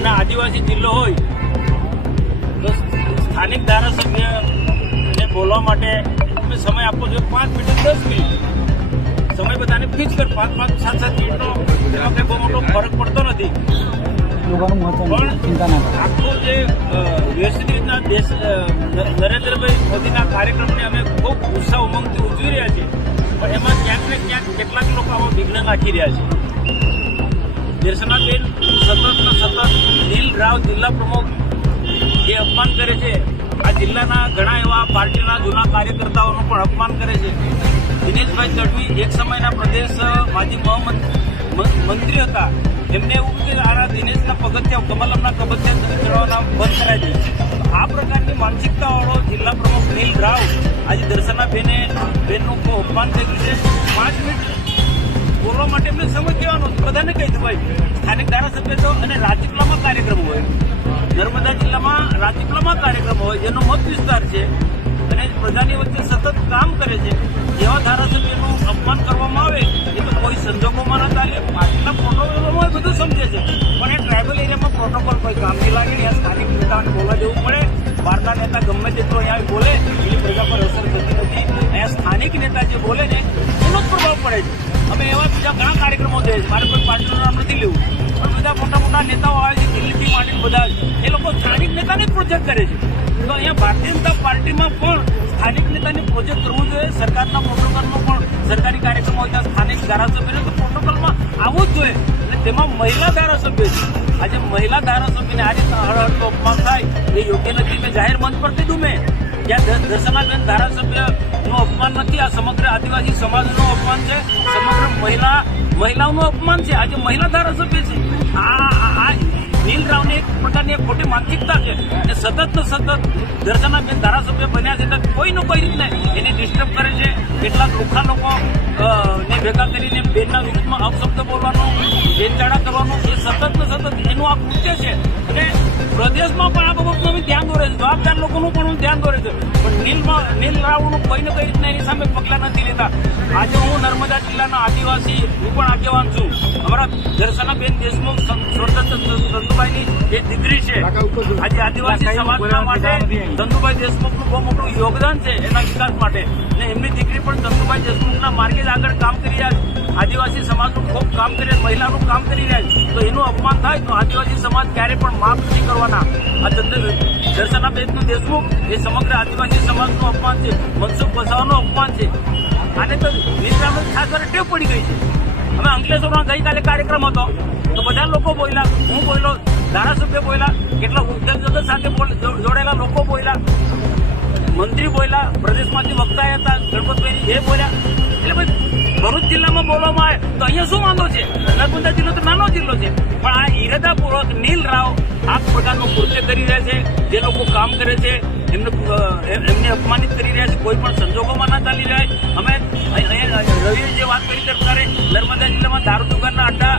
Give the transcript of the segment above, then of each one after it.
અને આદિવાસી જિલ્લો હોય તો સ્થાનિક ધારાસભ્યને બોલવા માટે તમે સમય આપવો જોઈએ 5 મિનિટ 10 મિનિટ સમય બધાને ફિક્સ કર 5-7 મિનિટનો એમાં કંઈ બહુ મોટો ફરક પડતો નથી પણ આખો જે વ્યવસ્થિત રીતના દેશ નરેન્દ્રભાઈ મોદીના કાર્યક્રમને અમે ખૂબ ઉત્સાહ ઉમંગથી ઉજવી રહ્યા છીએ પણ એમાં ક્યાંક ને ક્યાંક કેટલાક લોકો આવા વિઘ્ન નાખી રહ્યા છે. દર્શનાબેન સતત નીલ રાવ જિલ્લા પ્રમુખ જે અપમાન કરે છે, આ જિલ્લાના ઘણા એવા પાર્ટીના જૂના કાર્યકર્તાઓનું પણ અપમાન કરે છે. દિનેશભાઈ તડવી એક સમયના પ્રદેશ માજી મંત્રી હતા, એમને એવું કે આ દિનેશના પગથિયા કમલમના પગથિયા ચડવાના બંધ કરાય છે. આ પ્રકારની માનસિકતાવાળો જિલ્લા પ્રમુખ નીલ રાવ આજે દર્શનાબેનનું અપમાન કર્યું છે. 5 મિનિટ બોલવા માટે એમને સમય કહેવાનો બધાને કહી દઉં ભાઈ સ્થાનિક ધારાસભ્ય તો અને રાજપીપળામાં કાર્યક્રમ હોય, નર્મદા જિલ્લામાં રાજપીપળામાં કાર્યક્રમ હોય જેનો મત વિસ્તાર છે અને પ્રજાની વચ્ચે સતત કામ કરે છે. જેવા ધારાસભ્યનું અપમાન કરવામાં આવે એ તો કોઈ સંજોગોમાં ન ચાલે. પાર્ટીના પ્રોટોકોલમાં બધું સમજે છે પણ એ ટ્રાઇબલ એરિયામાં પ્રોટોકોલ કોઈ કામ નહીં લાગે. ત્યાં સ્થાનિક નેતાઓને બોલવા દેવું પડે. બહારના નેતા ગમે તેટલો અહીંયા બોલે એની પ્રજા પર અસર થતી નથી. અહીંયા સ્થાનિક નેતા જે બોલે ને એનો જ પ્રભાવ પડે છે. અમે એવા બીજા ઘણા કાર્યક્રમો જોઈએ છે, મારે કોઈ પાર્ટીનું નામ નથી લેવું પણ બધા મોટા નેતાઓ આવે છે દિલ્હીથી માંડીને બધા એ લોકો સ્થાનિક નેતાને જ પ્રોજેક્ટ કરે છે. તો અહીંયા ભારતીય જનતા પાર્ટીમાં પણ સ્થાનિક નેતાને પ્રોજેક્ટ કરવું જોઈએ. સરકારના પ્રોટોકોલમાં પણ સરકારી કાર્યક્રમો હોય ત્યાં સ્થાનિક ધારાસભ્યને તો પ્રોટોકોલમાં આવવું જ જોઈએ અને તેમાં મહિલા ધારાસભ્ય છે. આજે મહિલા ધારાસભ્યને આ રીતના હળહળતું અપમાન થાય એ યોગ્ય નથી. મેં જાહેર મંચ પર કીધું મેં ત્યાં દર્શનાબેન ધારાસભ્યનું અપમાન નથી, આ સમગ્ર આદિવાસી સમાજનું અપમાન છે, સમગ્ર મહિલાઓનું અપમાન છે. આજે મહિલા ધારાસભ્ય છે. આ નીલ રાવની એક પ્રકારની એક ખોટી માનસિકતા છે અને સતત દર્શનાબેન ધારાસભ્ય બન્યા છે એટલે કોઈનું કોઈ રીતને એને ડિસ્ટર્બ કરે છે. કેટલાક લુખા લોકો ને ભેગા કરીને બેનના વિરુદ્ધમાં અપશબ્દ બોલવાનું, બેનચાળા કરવાનું એ સતત એનું આ કૃત્ય છે અને પ્રદેશમાં પણ આ બાબતનું ધ્યાન દોરે છે. જવાબદાર લોકોનું પણ ધ્યાન દોરે છે પણ નીલ રાવનું કોઈને કઈ રીતના એની સામે પગલાં નથી લેતા. આજે હું નર્મદા જિલ્લાના આદિવાસી હું પણ આગેવાન છું. અમારા દર્શનાબેન દેશમુખ ધંધુભાઈની જે દીકરી છે. આજે આદિવાસી સમાજના માટે ધંધુભાઈ દેશમુખનું બહુ મોટું યોગદાન છે એના વિકાસ માટે અને એમની દીકરી પણ ધંધુભાઈ દેશમુખના માર્ગે જ આગળ કામ કરી રહ્યા છે. આદિવાસી સમાજનું ખૂબ કામ કરી રહ્યા, મહિલાનું કામ કરી રહ્યા છે. તો એનું અપમાન થાય તો આદિવાસી સમાજ ક્યારે પણ માફ નથી કરવાના. આ દર્શનાબેન દેશમુખ એ સમગ્ર આદિવાસી સમાજનું અપમાન છે, મનસુખ વસાવાનું અપમાન છે. આને તો નિદ્રામાં ખાસ કરીને ટેવ પડી ગઈ છે. અમે અંકલેશ્વરમાં ગઈકાલે કાર્યક્રમ હતો તો બધા લોકો બોલ્યા, હું બોલ્યો, ધારાસભ્ય બોલ્યા, કેટલા ઉદ્યોગ જગત સાથે જોડેલા લોકો બોલ્યા, મંત્રી બોલ્યા, પ્રદેશમાંથી વક્તા હતા ગણપતભાઈ એ બોલ્યા. એટલે ભાઈ ભરૂચ જિલ્લામાં બોલવામાં આવે તો અહીંયા શું વાંધો છે? નર્મદા જિલ્લો તો નાનો જિલ્લો છે પણ આ ઈરાદાપૂર્વક નીલ રાવ આ પ્રકારનું કૃત્ય કરી રહ્યા છે. જે લોકો કામ કરે છે એમને અપમાનિત કરી રહ્યા છે. કોઈ પણ સંજોગોમાં ના ચાલી રહ્યા. અમે રવિએ જે વાત કરી ત્યારે નર્મદા જિલ્લામાં દારૂ દુકાનના અડ્ડા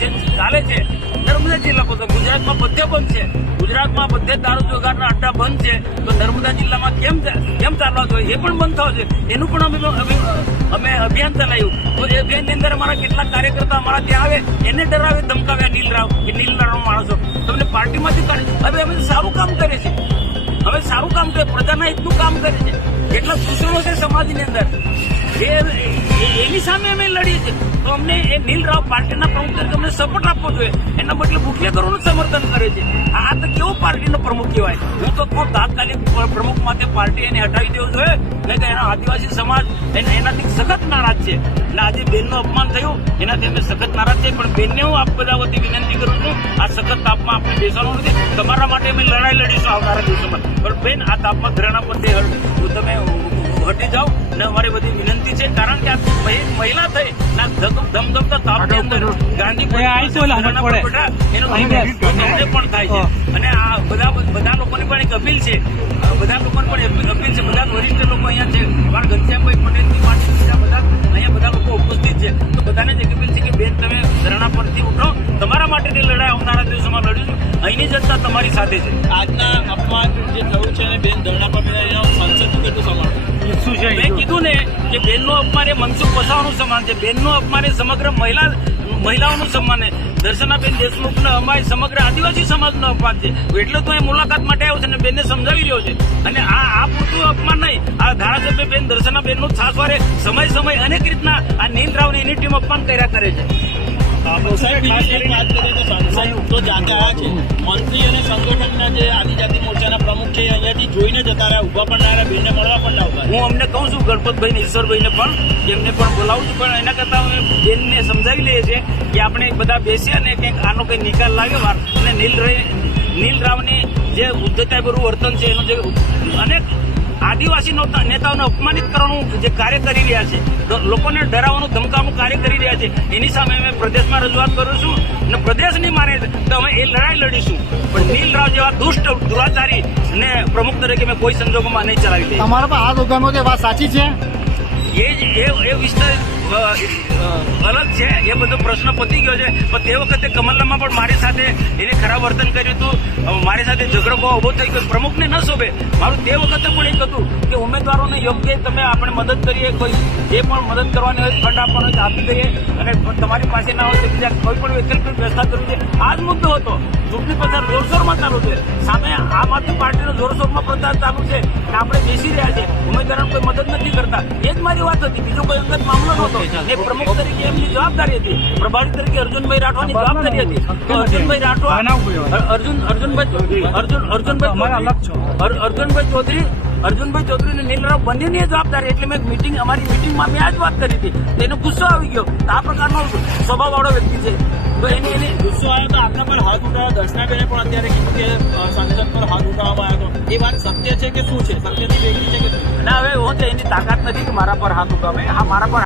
જે ચાલે છે નર્મદા જિલ્લા બધો ગુજરાતમાં બધે બંધ છે. ગુજરાતમાં બધે દારૂ દુકાનના અડ્ડા બંધ છે તો નર્મદા જિલ્લામાં કેમ ચાલવા જોઈએ એ પણ બંધ થયો છે. એનું પણ અમે અભિયાન ચલાવ્યું તો એ અભિયાનની અંદર અમારા કેટલાક કાર્યકર્તા અમારા ત્યાં આવે એને ડરાવે ધમકાવ્યા નીલ રાવ કે નીલ રાવનો માણસો તમને પાર્ટીમાંથી કાઢે. હવે અમે સારું કામ કરે છે, હવે સારું કામ કરે, પ્રજાના હિતનું કામ કરે છે. કેટલાક દૂષણો છે સમાજની અંદર એની સામે અમે લડીએ છીએ તો અમને એ નીલ રાવ પાર્ટીના પ્રમુખ તરીકે અમને સપોર્ટ આપવો જોઈએ. એના બદલે ભૂખિયાગરોનું સમર્થન કરે છે. આ તો કેવો પાર્ટીનો પ્રમુખ કહેવાય? હું તો કહું તાત્કાલિક પ્રમુખ માટે પાર્ટી એને હટાવી દેવું જોઈએ. નહીં તો એના આદિવાસી સમાજ એનાથી સખત નારાજ છે. એટલે આજે બેનનું અપમાન થયું એનાથી અમે સખત નારાજ છે પણ બેનને હું આપ બધા વતી વિનંતી કરું છું આ સખત તાપમાં આપણે બેસવાનું નથી. તમારા માટે અમે લડાઈ લડીશું આવનારા દિવસોમાં પણ બેન આ તાપમાં ધરણા પરથી તમે હટી જાઓ ને અમારી બધી વિનંતી છે. કારણ કે આ મહિલા થઈ ધમધમતા તાપની અંદર ગાંધી એનો પણ થાય છે અને આ બધા લોકોની પણ એક અપીલ છે. બધા લોકોની પણ અપીલ છે. બધા વરિષ્ઠ લોકો અહીંયા છે. અમારા ઘનશ્યામભાઈ પટેલથી માંડી બધા અહીંયા બધા લોકો ઉપસ્થિત છે તો બધાને જ એક અપીલ છે કે બેન તમે ધરણા પરથી ઉઠો. તમારા માટેની લડાઈ આવનારા દિવસોમાં લડીશું. અહીંની જનતા તમારી સાથે છે. આજના અપમાન જે થયું છે અને બેન ધરણા પર સંસદનું કેટલું સમાન મેં કીધું ને કે બેનનું અપમાન એ મનસુખ વસાવાનું સમાન છે. બેનનું અપમાન એ સમગ્ર મહિલાઓનું સન્માન છે. દર્શનાબેન દેશમુખને અમારી સમગ્ર આદિવાસી સમાજનો અપમાન છે. એટલે તો એ મુલાકાત માટે આવ્યો છે અને બેનને સમજાવી રહ્યો છે. અને આ પૂરતું અપમાન નહીં, આ ધારાસભ્ય બેન દર્શનાબેનનું છાસવારે સમય અનેક રીતના આ નીલ રાવને એની ટીમ અપમાન કર્યા કરે છે. સાહેબ, ખાસ કરીને વાત કરીએ તો સાંસદ તો જાતે આવ્યા છે, મંત્રી અને સંગઠનના જે આદિજાતિ મોરચાના પ્રમુખ છે અહીંયાથી જોઈને જતા રહ્યા, ઉભા પણ ના રહ્યા, બેનને મળવા પણ ના ઉભા. હું અમને કહું છું ગણપતભાઈ ને ઈશ્વરભાઈને પણ, એમને પણ બોલાવું છું, પણ એના કરતા અમે બેનને સમજાવી લઈએ છીએ કે આપણે બધા બેસીએ અને કંઈક આનો કંઈ નિકાલ લાગે વાર. અને નીલ રાવની જે ઉદ્ધતાભર્યું વર્તન છે એનું જે અનેક આદિવાસી નેતાઓને અપમાનિત કરવાનું જે કાર્ય કરી રહ્યા છે, લોકોને ડરાવવાનું ધમકાવવાનું કાર્ય કરી રહ્યા છે, એની સામે અમે પ્રદેશમાં રજૂઆત કરું છું. અને પ્રદેશ નહીં માને તો અમે એ લડાઈ લડીશું, પણ નીલ રાવ જેવા દુષ્ટ દુરાચારી ને પ્રમુખ તરીકે મેં કોઈ સંજોગોમાં નહીં ચલાવી દઈએ. તમારા પર હાથ ઉગામ્યો છે, વાત સાચી છે? એ વિસ્તાર અલગ છે, એ બધો પ્રશ્ન પતી ગયો છે. પણ તે વખતે કમલનામાં પણ મારી સાથે એને ખરાબ વર્તન કર્યું હતું, મારી સાથે ઝઘડો બહુ ઉભો થઈ ગયો, પ્રમુખને ન શોભે. મારું તે વખતે પણ એક હતું કે ઉમેદવારોને યોગ્ય તમે આપણે મદદ કરીએ, કોઈ જે પણ મદદ કરવાની હોય ફંડ આપવાનો હોય આપી દઈએ, અને તમારી પાસે ના હોય તો બીજા કોઈ પણ વૈકલ્પિક વ્યવસ્થા કરવી છે. આ જ મુદ્દો હતો. ચૂંટણી પ્રચાર જોરશોરમાં ચાલુ છે, સામે આમ આદમી પાર્ટીનો જોરશોરમાં પ્રચાર ચાલુ છે અને આપણે બેસી રહ્યા છે, ઉમેદવારોને કોઈ મદદ નથી કરતા. એ જ મારી વાત હતી, બીજો કોઈ અંગત મામલો નહોતો. એ પ્રમુખ તરીકે એમની જવાબદારી હતી, પ્રભારી તરીકે અર્જુનભાઈ રાઠવાની જવાબદારી હતી કે અર્જુનભાઈ રાઠવા અર્જુનભાઈ ચૌધરી અને નીલરાવ બંનેની જવાબદારી. એટલે મેં અમારી મિટિંગમાં મેં આ જ વાત કરી હતી. એને ગુસ્સો આવી ગયો. આ પ્રકારનો સ્વભાવવાળો વ્યક્તિ છે, તો એને ગુસ્સો આવ્યો તો આપના પર હાથ ઉઠાવ્યો. દર્શનાબેને પણ અત્યારે કીધું કે સાંસદ પર હાથ ઉઠાવવામાં આવ્યો હતો. એ વાત સત્ય છે કે શું છે? સત્યથી વેગળી છે કે શું? અને હવે હું એની તાકાત નથી કે મારા પર હાથ ઉઠાવે. હા, મારા પર